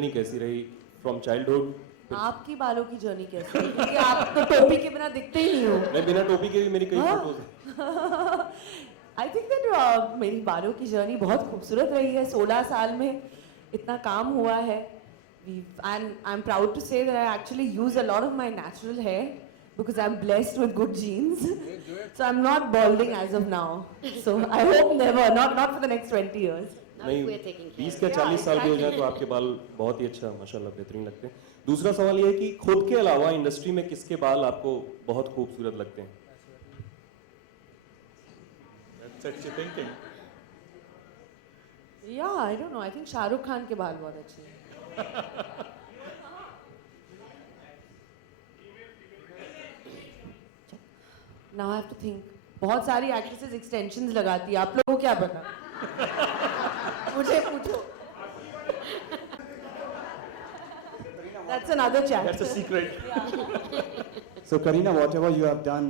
Journey कैसी रही from childhood? आपकी बालों की जर्नी कैसी है? क्योंकि आप तो टोपी के बिना दिखते ही नहीं हो। मैं बिना टोपी के भी मेरी कई हाँ? फोटोज हैं। आई थिंक दैट मेरी बालों की जर्नी बहुत खूबसूरत रही है। 16 साल में इतना काम हुआ है। And I'm proud to say that I actually use a lot of my natural hair because I'm blessed with good genes. So I'm not balding as of now. So I hope never, not for the next 20 years. नहीं, we're taking care 20 of का it. 40 साल भी हो जाए exactly. तो आपके बाल बहुत ही अच्छा माशाल्लाह बेहतरीन लगते हैं। दूसरा सवाल ये है कि खुद के अलावा इंडस्ट्री में किसके बाल आपको बहुत खूबसूरत लगते हैं? That sets you thinking. Yeah, I don't know. I think Shahrukh Khan के बाल बहुत अच्छे हैं। Now I have to think. बहुत सारी एक्ट्रेसेस एक्सटेंशंस लगाती है। आप लोगों को क्या पता? मुझे पूछो। That's another chat. That's a secret. So Kareena, whatever you have done,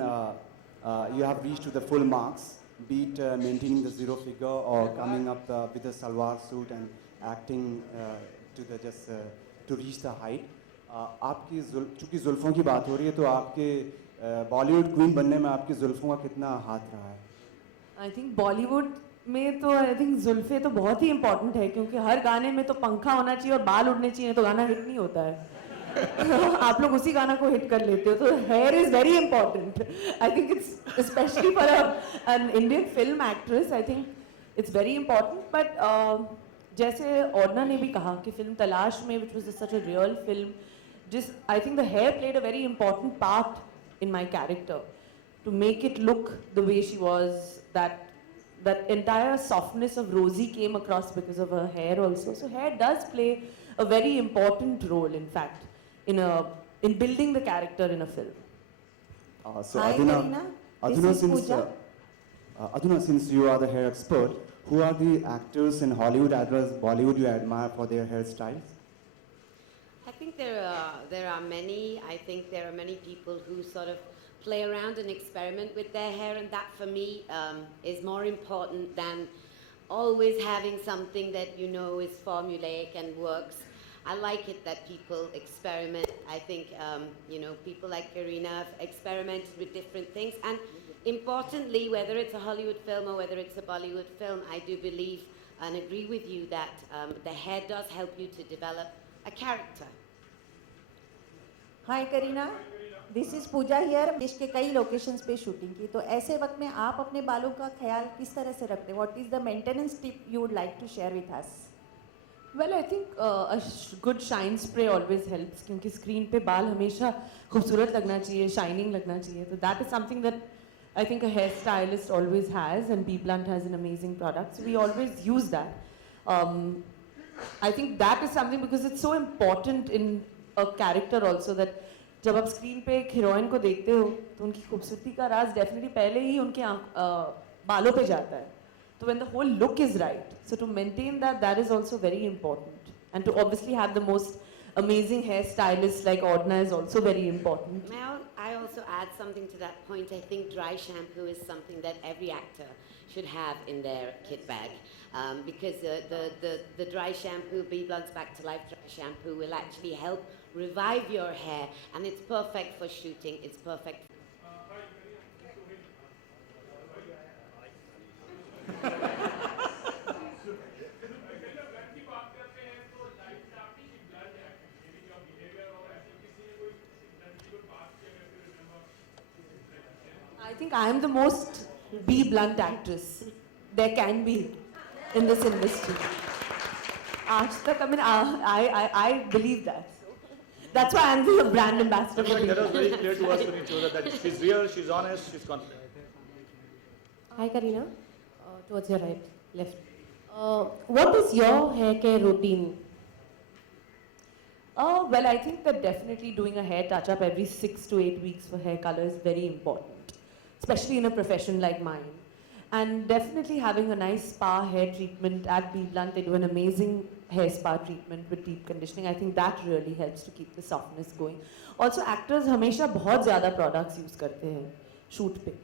you have reached to the full marks, be it maintaining the zero figure or coming up with a salwar suit and acting to the to reach the height. आपकी चूँकि जुल्फ़ों की बात हो रही है तो आपके Bollywood queen बनने में आपकी जुल्फ़ों का कितना हाथ रहा है? आई थिंक बॉलीवुड में तो आई थिंक जुल्फे तो बहुत ही इंपॉर्टेंट है क्योंकि हर गाने में तो पंखा होना चाहिए और बाल उड़ने चाहिए तो गाना हिट नहीं होता है। आप लोग उसी गाना को हिट कर लेते हो तो hair is very important. I think it's specially for an Indian film actress I think it's very important. But जैसे ओडना ने भी कहा कि फिल्म तलाश में which was such a real film जिस I think the hair played a very important part in my character to make it look the way she was. That entire softness of Rosie came across because of her hair also. So hair does play a very important role, in fact, in building the character in a film. So Hi, Kareena. This is Pooja. Aduna, since you are the hair expert, who are the actors in Hollywood as well as Bollywood you admire for their hairstyles? I think there are many. I think there are many people who sort of play around and experiment with their hair, and that for me is more important than always having something that you know is formulaic and works. I like it that people experiment. I think people like Kareena have experimented with different things, and importantly, whether it's a Hollywood film or whether it's a Bollywood film, I do believe and agree with you that the hair does help you to develop a character. Hi Kareena, this is Pooja here. देश के कई locations पे shooting की, तो ऐसे वक्त में आप अपने बालों का ख्याल किस तरह से रखते हैं? What is the maintenance tip you would like to share with us? Well, I think a good shine spray always helps क्योंकि स्क्रीन पे बाल हमेशा खूबसूरत लगना चाहिए, शाइनिंग लगना चाहिए। तो that is something that I think a hair stylist always has, and B Blunt has an amazing product, so we always use that. I think that is something because it's so important in a character also that जब आप screen पे एक heroine को देखते हो तो उनकी खूबसूरती का राज डेफिनेटली पहले ही उनके बालों पे जाता है। So when the whole look is right, so to maintain that is also very important, and to obviously have the most amazing hairstylists like Oddna is also very important. May I also add something to that point? I think dry shampoo is something that every actor should have in their kit bag, because the dry shampoo, B Blunt's Back to Life dry shampoo, will actually help revive your hair, and it's perfect for shooting. It's perfect. I think I am the most B Blunt actress there can be in this industry. Aaj tak, I mean, I believe that. That's why I'm the brand ambassador for B That was Blunt. very clear to us when you chose her that she's real, she's honest, she's confident. Hi Kareena, towards your right, left. What is your hair care routine? Well, I think that definitely doing a hair touch-up every 6 to 8 weeks for hair color is very important, especially in a profession like mine. And definitely having a nice spa hair treatment at B Blunt. They do an amazing hair spa treatment with deep conditioning. I think that really helps to keep the softness going. Also, actors हमेशा बहुत ज़्यादा products use करते हैं shoot पे.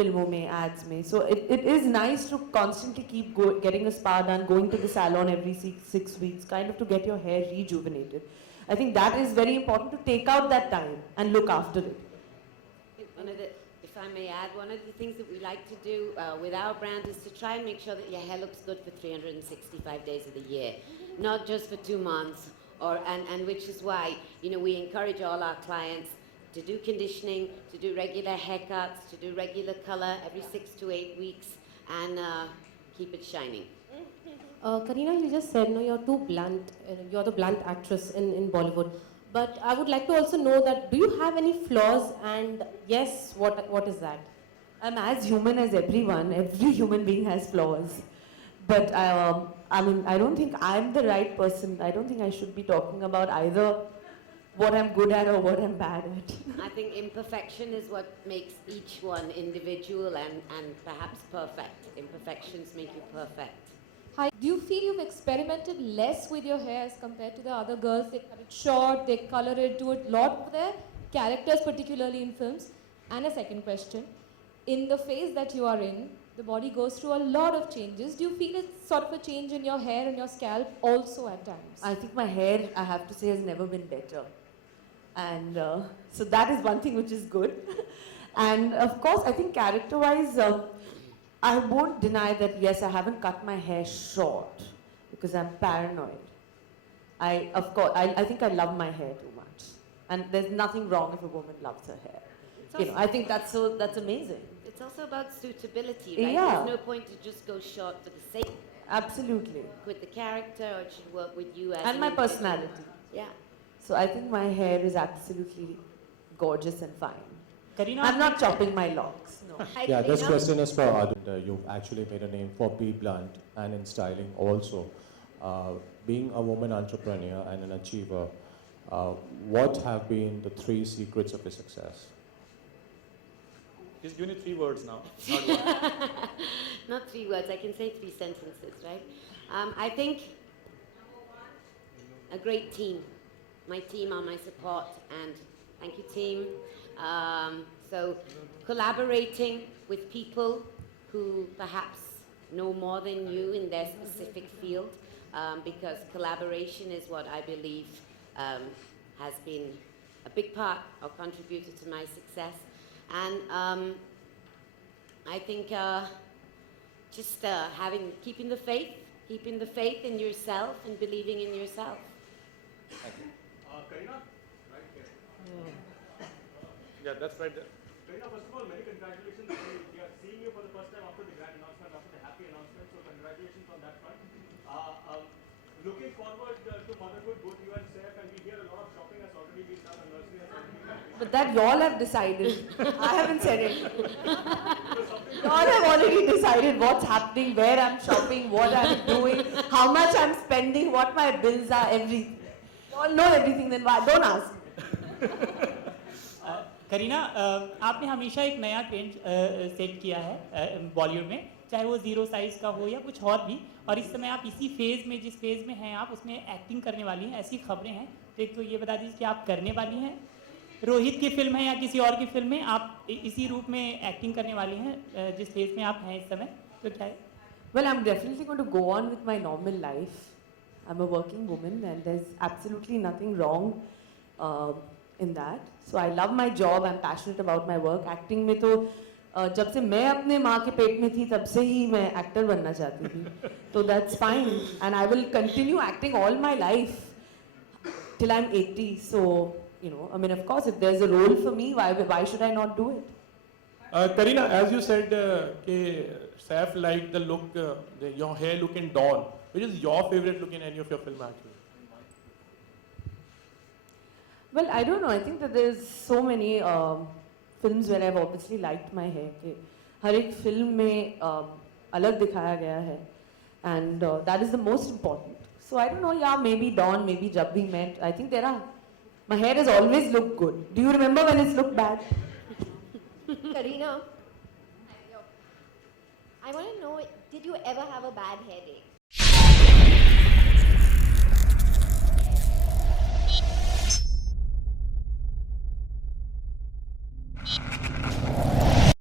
filmon mein, ads mein. So it is nice to constantly keep getting a spa done, going to the salon every 6 weeks, kind of to get your hair rejuvenated. I think that is very important, to take out that time and look after it. One of the, if I may add, one of the things that we like to do with our brand is to try and make sure that your hair looks good for 365 days of the year, not just for 2 months. And which is why, you know, we encourage all our clients to do conditioning, to do regular haircuts, to do regular color every 6 to 8 weeks, and keep it shining. Kareena, you just said, no, you're too blunt. You're the blunt actress in Bollywood. But I would like to also know that, do you have any flaws? And yes, what is that? I'm as human as everyone. Every human being has flaws. But I mean, I don't think I'm the right person. I don't think I should be talking about either what I'm good at or what I'm bad at. I think imperfection is what makes each one individual and perhaps perfect. Imperfections make you perfect. Hi, do you feel you've experimented less with your hair as compared to the other girls? They cut it short, they color it, do a lot with their characters, particularly in films. And a second question, in the phase that you are in, the body goes through a lot of changes. Do you feel it's sort of a change in your hair and your scalp also at times? I think my hair, I have to say, has never been better. And so that is one thing which is good. And of course, I think character-wise, I won't deny that, yes, I haven't cut my hair short because I'm paranoid. Of course, I think I love my hair too much. And there's nothing wrong if a woman loves her hair. You know, I think that's amazing. It's also about suitability, right? Yeah. There's no point to just go short for the sake Absolutely. with the character, or it should work with you as And an my individual. personality. Yeah. So I think my hair is absolutely gorgeous and fine. Kareena, I'm not chopping my locks, no. Hi, Yeah, this Kareena. question is for Arjun. You've actually made a name for Be Blunt and in styling also. Being a woman entrepreneur and an achiever, what have been the 3 secrets of your success? He's given you 3 words now, not 1. Not 3 words, I can say 3 sentences, right? I think a great team. My team are my support, and thank you, team. So collaborating with people who perhaps know more than you in their specific field, because collaboration is what I believe has been a big part or contributed to my success. And I think just keeping the faith in yourself and believing in yourself. Kareena, right here. Yeah, that's right there. Kareena, first of all, many congratulations. We are seeing you for the first time after the grand announcement, after the happy announcement. So congratulations on that front. Looking forward to motherhood, both you and Saif, and we hear a lot of shopping has already been done, and nursery has already been done. But that y'all have decided. I haven't said it. Y'all have already decided what's happening, where I'm shopping, what I'm doing, how much I'm spending, what my bills are, everything. Y'all know everything, then why? Don't ask. Kareena, आपने हमेशा एक नया trend set किया है बॉलीवुड में, चाहे वो 0 size का हो या कुछ और भी, और इस समय आप इसी फेज में, जिस फेज में हैं आप, उसमें एक्टिंग करने वाली हैं, ऐसी खबरें हैं। तो एक तो ये बता दीजिए कि आप करने वाली हैं, रोहित की फिल्म है या किसी और की फिल्म में आप इसी रूप में एक्टिंग करने वाली हैं जिस फेज में आप हैं इस समय, तो क्या है? Well, I'm definitely going to go on with my normal life. I'm a working woman and there's absolutely nothing wrong in that. So I love my job, I'm passionate about my work. Acting में तो जब से मैं अपने माँ के पेट में थी तब से ही मैं एक्टर बनना चाहती थी. So that's fine and I will continue acting all my life till I'm 80. So, you know, I mean, of course, if there's a role for me, why should I not do it? Kareena, as you said, Saif liked the look, your hair look in Dawn. Which is your favorite look in any of your film actually? Well, I don't know. I think that there's so many films where I've obviously liked my hair. कि हर एक film में अलग दिखाया गया है, and that is the most important. So I don't know. Yeah, maybe Dawn, maybe Jab We Met. I think my hair has always looked good. Do you remember when it's looked bad? Kareena, I want to know, did you ever have a bad hair day?